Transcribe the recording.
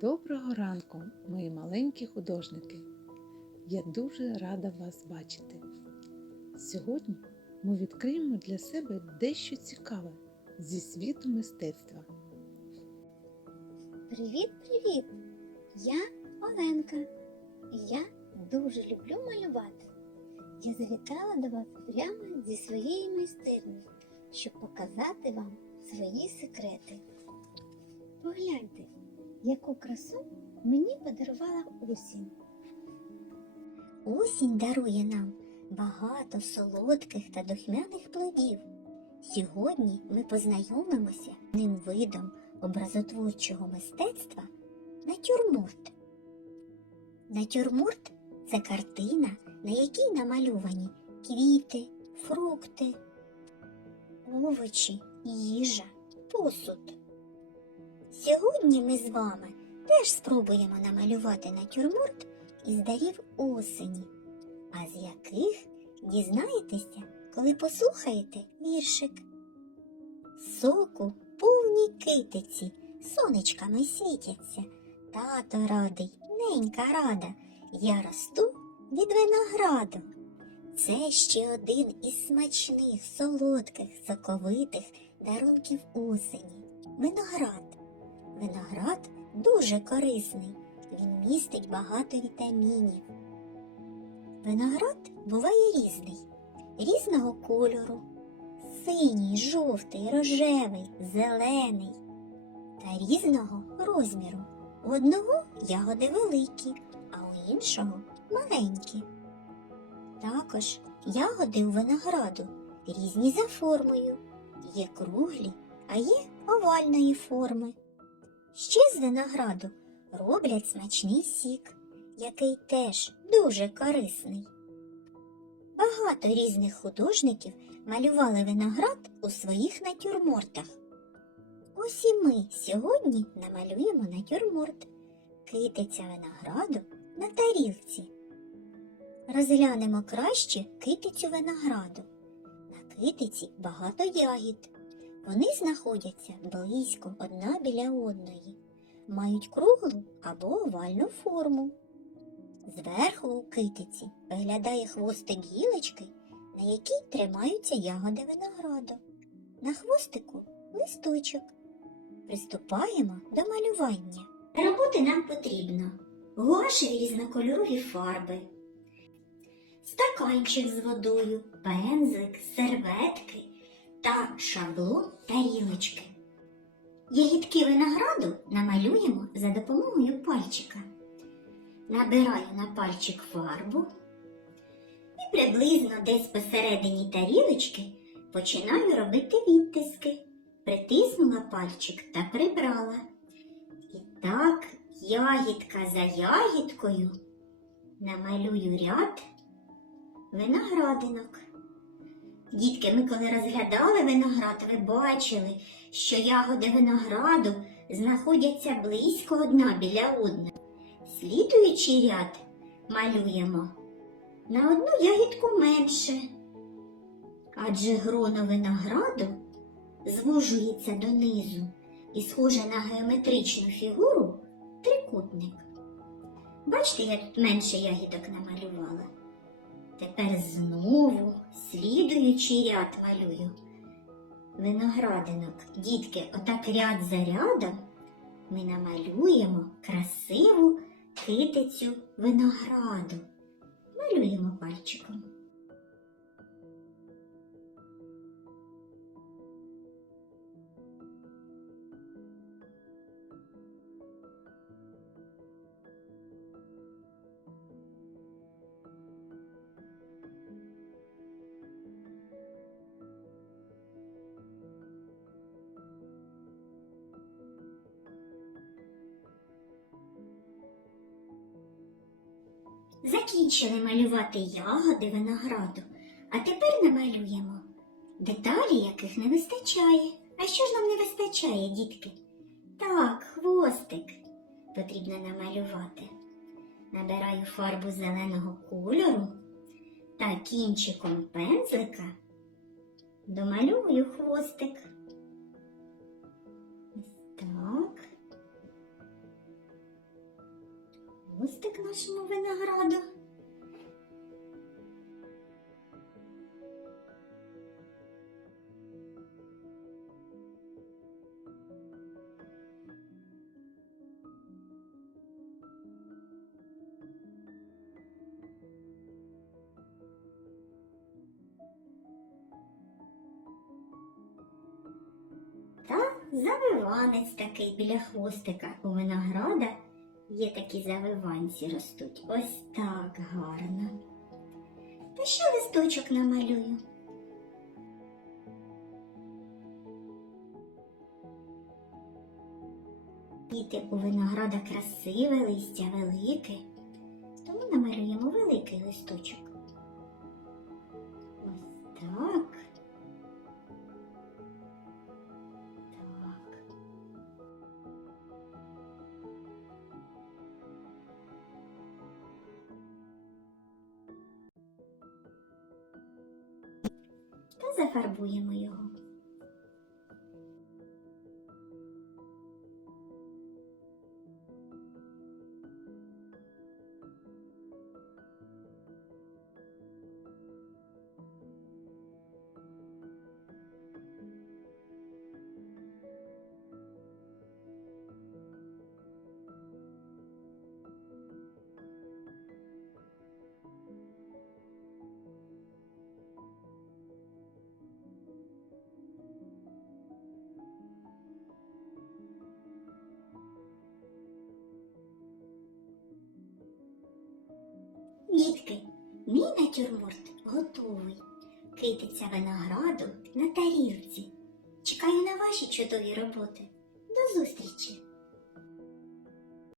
Доброго ранку, мої маленькі художники! Я дуже рада вас бачити. Сьогодні ми відкриємо для себе дещо цікаве зі світу мистецтва. Привіт, привіт! Я Оленка. І я дуже люблю малювати. Я завітала до вас прямо зі своєї майстерні, щоб показати вам свої секрети. Погляньте, яку красу мені подарувала осінь. Осінь дарує нам багато солодких та духмяних плодів. Сьогодні ми познайомимося з ним видом образотворчого мистецтва натюрморт. Натюрморт це картина, на якій намальовані квіти, фрукти, овочі, їжа, посуд. Сьогодні ми з вами теж спробуємо намалювати натюрморт із дарів осені, а з яких дізнаєтеся, коли послухаєте віршик. Соку повні китиці, сонечками світяться. Тато радий, ненька рада, я росту від винограду. Це ще один із смачних, солодких, соковитих дарунків осені. Виноград дуже корисний. Він містить багато вітамінів. Виноград буває різний, різного кольору. Синій, жовтий, рожевий, зелений та різного розміру. У одного ягоди великі, а у іншого маленькі. Також ягоди у винограду різні за формою, є круглі, а є овальної форми. Ще з винограду роблять смачний сік, який теж дуже корисний. Багато різних художників малювали виноград у своїх натюрмортах. Ось і ми сьогодні намалюємо натюрморт китиця винограду на тарілці. Розглянемо краще китицю винограду. На китиці багато ягід. Вони знаходяться близько одна біля одної, мають круглу або овальну форму. Зверху у китиці виглядає хвостик гілочки, на якій тримаються ягоди винограду. На хвостику листочок. Приступаємо до малювання. Роботи нам потрібно гуашеві різнокольорові фарби, стаканчик з водою, пензлик, серветки та шаблон тарілочки. Ягідки винограду намалюємо за допомогою пальчика. Набираю на пальчик фарбу і приблизно десь посередині тарілочки починаю робити відтиски. Притиснула пальчик та прибрала. І так ягідка за ягідкою намалюю ряд виноградинок. Дітки, ми коли розглядали виноград, ви бачили, що ягоди винограду знаходяться близько одна біля одної. Слідуючий ряд малюємо на одну ягідку менше, адже гроно винограду звужується донизу і схоже на геометричну фігуру трикутник. Бачите, я тут менше ягідок намалювала. Тепер знову слідуючий ряд малюю. Виноградинок. Дітки, отак ряд за рядом ми намалюємо красиву китицю винограду. Малюємо пальчиком. Закінчили малювати ягоди винограду, а тепер намалюємо деталі, яких не вистачає. А що ж нам не вистачає, дітки? Так, хвостик потрібно намалювати. Набираю фарбу зеленого кольору та кінчиком пензлика домалюю хвостик. Так. Хвостик нашому винограду. Та завиванець такий біля хвостика у винограда. Є такі завиванці ростуть. Ось так гарно. Та ще листочок намалюю. Діти у винограда красиве листя велике, тому намалюємо великий листочок. Та зафарбуємо його. Дітки, мій натюрморт готовий. Китиця винограду на тарілці. Чекаю на ваші чудові роботи. До зустрічі!